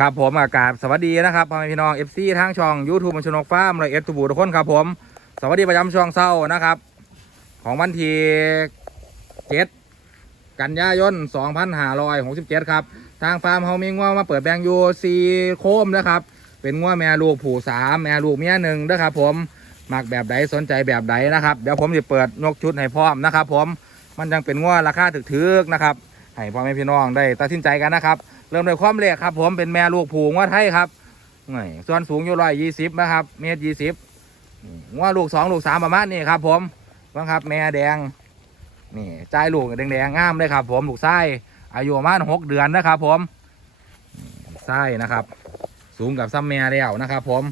ครับผมอากาศสวัสดีนะครับพ่อแม่พี่น้องเอฟซีทางช่องยูทูบมันชนกฟ้าร์มเลยเอสตูบูทุกคนครับผม สวัสดีประจำช่วงเศร้านะครับ ของวันที่เจ็ดกันยายน2567 ครับ ทางฟาร์มเฮามีงัวมาเปิดแบงยูซีโคมนะครับ เป็นงัวแม่ลูกผูสามแม่ลูกเมียหนึ่งนะครับผมมักแบบใดสนใจแบบใดนะครับ เดี๋ยวผมจะเปิดนกชุดให้พร้อมนะครับ ผมมันยังเป็นงัวราคาถึกๆนะครับให้พ่อแม่พี่น้องได้ตัดสินใจกันนะครับ เริ่มด้วยความเล็กครับ ผมเป็นแม่ลูกผูงัวไทยครับนี่ส่วนสูงอยู่ร้อยยี่สิบนะครับเมตรยี่สิบงัวลูกสองลูกสามประมาณนี้ครับ ผมบังครับ แม่แดงนี่ใจลูกแดงๆงงามเลยครับ ผมลูกไส้อายุประมาณหกเดือนนะครับ ผมไส้นะครับ สูงกับซ้ำแม่แล้วนะครับ ผม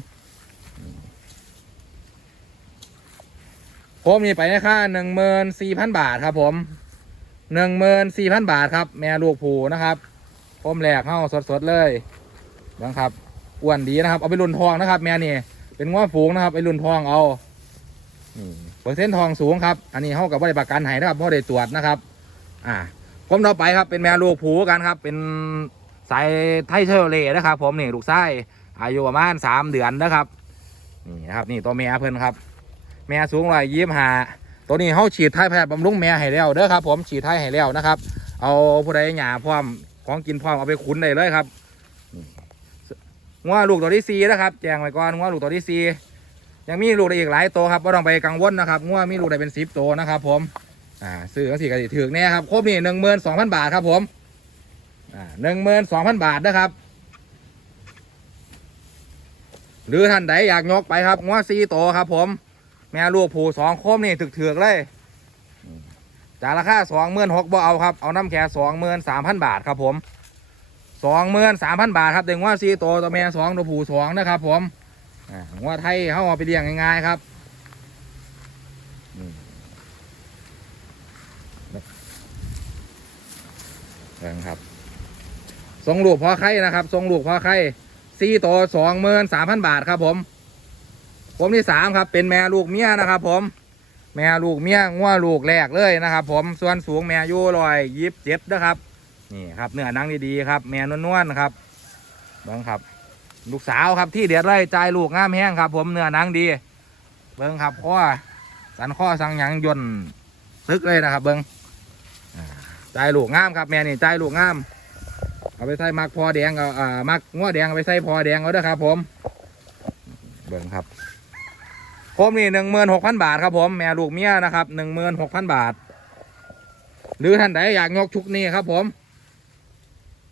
ผมมีไปในค่าหนึ่งหมื่นสี่พันบาทครับ ผมหนึ่งหมื่นสี่พันบาทครับ แม่ลูกผูนะครับ ผมแหลกเข้าสดๆเลยนะครับอ้วนดีนะครับ เอาไปรุ่นทองนะครับ แม่นี่เป็นง้อฝูงนะครับไปรุ่นทองเอาเปอร์เซ็นต์ทองสูงครับ อันนี้เข้ากับว่าได้ประกันให้นะครับเพราะได้ตรวจนะครับ อ่าผมต่อไปครับเป็นแม่ลูกผูกันครับ เป็นสายไทเชอร์เลนะครับ ผมนี่ลูกไส้อายุประมาณสามเดือนนะครับนี่นะครับนี่ตัวแม่เพิ่นครับ แม่สูงร้อยยี่สิบห้าตัวนี้เขาฉีดไทยแพทย์บำรุงแม่ให้แล้วเด้อครับ ผมฉีดไทยให้แล้วนะครับ เอาผู้ใดหยาพร้อม ของกินพร้อมเอาไปขุนได้เลยครับงัวลูกตัวที่สี่นะครับ แจงไว้ก่อนงัวลูกตัวที่สี่ยังมีลูกได้อีกหลายตัวครับไม่ต้องไปกังวลนะครับงัวมีลูกได้เป็นสิบตัวนะครับ ผม อ่าซื้อกันสี่กันถือแน่ครับครบนี่หนึ่งหมื่นสองพันบาทครับผม อ่าหนึ่งหมื่นสองพันบาทนะครับ หรือท่านใดอยากยกไปครับงัวซีโตวครับ ผม แม่ลูกผูสองโคมนี่ถึกถือกๆเลย จากราคาสองหมื่นหกบ่เอาครับ เอาน้ำแค่สองหมื่นสามพันบาทครับผมสองหมื่นสามพันบาทครับเด็กว่าซีโตตัวแม่สองตัวผู้สองนะครับ ผมอ่างัวไทยเขาเอาไปเลี้ยงง่ายๆครับเบิ่งครับทรงลูกพอไข่นะครับทรงลูกพอไข่สี่ตัวสองหมื่นสามพันบาทครับผม ผมที่สามครับ เป็นแม่ลูกเมียนะครับผม แม่ลูกเมียง้วลูกแรกเลยนะครับ ผมส่วนสูงแม่อยูรอยยิบเจ็ดนะครับนี่ครับเนื้อหนังดีๆครับ แม่นวลๆนะครับเบิ้งครับ ลูกสาวครับที่เด็ดเลยใจลูกงามแห้งครับ ผมเนื้อหนังดี เบิ้งครับข้อสันข้อสังหยังยนต์ซึกเลยนะครับ เบิ้งใจลูกงามครับ แม่นี่ใจลูกงาม เอาไปใส่มักพอแดงเอาอ่ามักง้อแดงเอาไปใส่พอแดงเอาเด้อครับ ผม เบิ่งครับ ผมนี่หนึ่งหมื่นหกพันบาทครับผมแม่ลูกเมียนะครับหนึ่งหมื่นหกพันบาท หรือท่านใดอยากยกชุกนี้ครับผม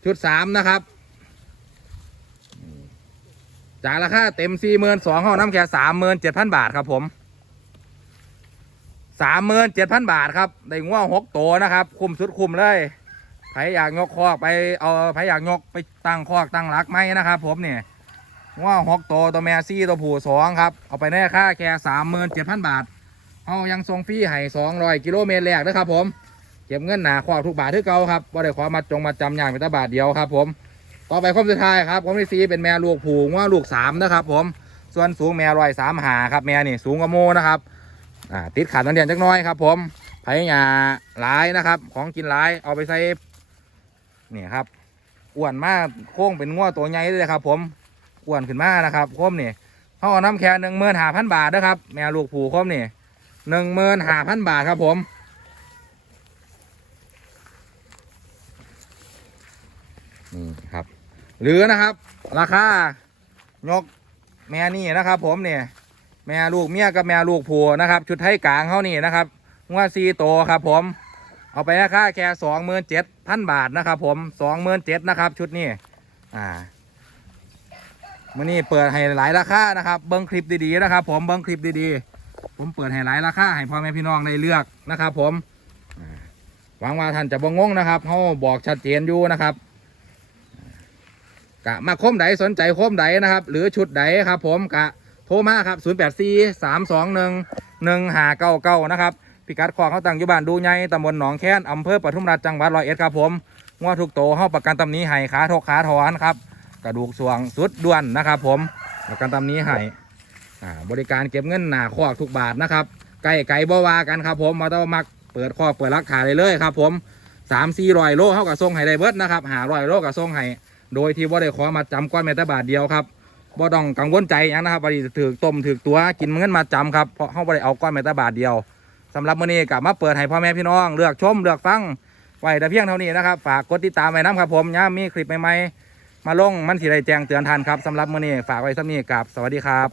ชุดสามนะครับ จากราคาเต็มสี่หมื่นสองห้องน้ำแค่สามหมื่นเจ็ดพันบาทครับผมสามหมื่นเจ็ดพันบาทครับได้ง่วงหกตัวนะครับ คุมสุดคุมเลยใครอยากยกคอกไปเอาใครอยากยกไปตั้งคอกตั้งหลักไหมนะครับ ผมเนี่ย วงหกตัวตัวแม่ซี่ตัวผู้สองครับ เอาไปแน่ค่าแค่สามหมื่นเจ็ดพันบาท เอายังทรงฟรีให้สองร้อยกิโลเมตรแรกนะครับผม เก็บเงินหนาคอกทุกบาทที่เก่าครับว่าได้ขอมาจงมาจำอย่างเป็นตาบาทเดียวครับ ผม ต่อไปคมสุดท้ายครับผมที่สี่เป็นแม่ลูกผูง่วงลูกสามนะครับ ผม ส่วนสูงแม่ร้อยสามหาครับแม่นี่สูงกว่าโมนะครับ อ่าติดขาดนันเดียนจักน้อยครับ ผมไผ่หยาหลายนะครับ ของกินหลายเอาไปใส่นี่ครับอ้วนมากโค้งเป็นง้อตัวใหญ่เลยครับ ผม อ้วนขึ้นมากนะครับโค้มนี่เขาเอาน้ำแค่หนึ่งหมื่นห้าพันบาทนะครับ แม่ลูกผูโค้มนี่หนึ่งหมื่นห้าพันบาทครับผมนี่ครับ หรือนะครับ ราคายกแม่นี่นะครับ ผมเนี่ยแม่ลูกเมียกับแม่ลูกผัวนะครับ ชุดไทยกลางเขานี่นะครับงวดซีโตครับ ผม เอาไปราคาแค่สองหมื่นเจ็ดพันบาทนะครับ ผมสองหมื่นเจ็ดนะครับ ชุดนี้อ่า มื่อนี้เปิดให้หลายราคานะครับ เบิ้งคลิปดีๆนะครับ ผมเบิ้งคลิปดีๆ ผมเปิดให้หลายราคาให้พ่อแม่พี่น้องได้เลือกนะครับ ผมหวังว่าท่านจะบ่งงนะครับเขาบอกชัดเจนอยู่นะครับกะมาคมใดสนใจคมใดนะครับ หรือชุดใดครับ ผมกะโทรมาครับ 0 8 4 3 2 1 1 5 9 9 นะครับ พิกัดของเขาตั้งอยู่บ้านดูใหญ่ตำบลหนองแค้นอำเภอปทุมราชจังหวัดร้อยเอ็ดครับผมงวทุกโตเข้าประกันตำนี้ให้ขาทกขาถอนครับ กระดูกสวงสุดด่วนนะครับ ผมประกันตำนี้ให้บริการเก็บเงินหนาคอกทุกบาทนะครับไก่ไก่บ่วากันครับ ผมมาต้องมักเปิดคอกเปิดรักขาเลยเลยครับ ผมสามสี่ร้อยโลเข้ากับทรงให้ได้เบิดนะครับหาร้อยโลกับทรงให้โดยที่บ่ได้ขอมาจำก้อนแม้แต่บาทเดียวครับบ่ต้องกังวลใจยังนะครับว่าสิถือต้มถือตัวกินเงินมาจำครับเพราะเฮาบ่ได้เอาก้อนแม้แต่บาทเดียวสำหรับมื้อนี้กลับมาเปิดให้พ่อแม่พี่น้อง เลือกชมเลือกฟังไว้แต่เพียงเท่านี้นะครับ ฝากกดติดตามไว้น้ครับผมย่ามีคลิปใหม่ๆ มาลงมันสิได้แจ้งเตือนทันครับสำหรับมื้อนี้ฝากไว้สำนี้กับสวัสดีครับ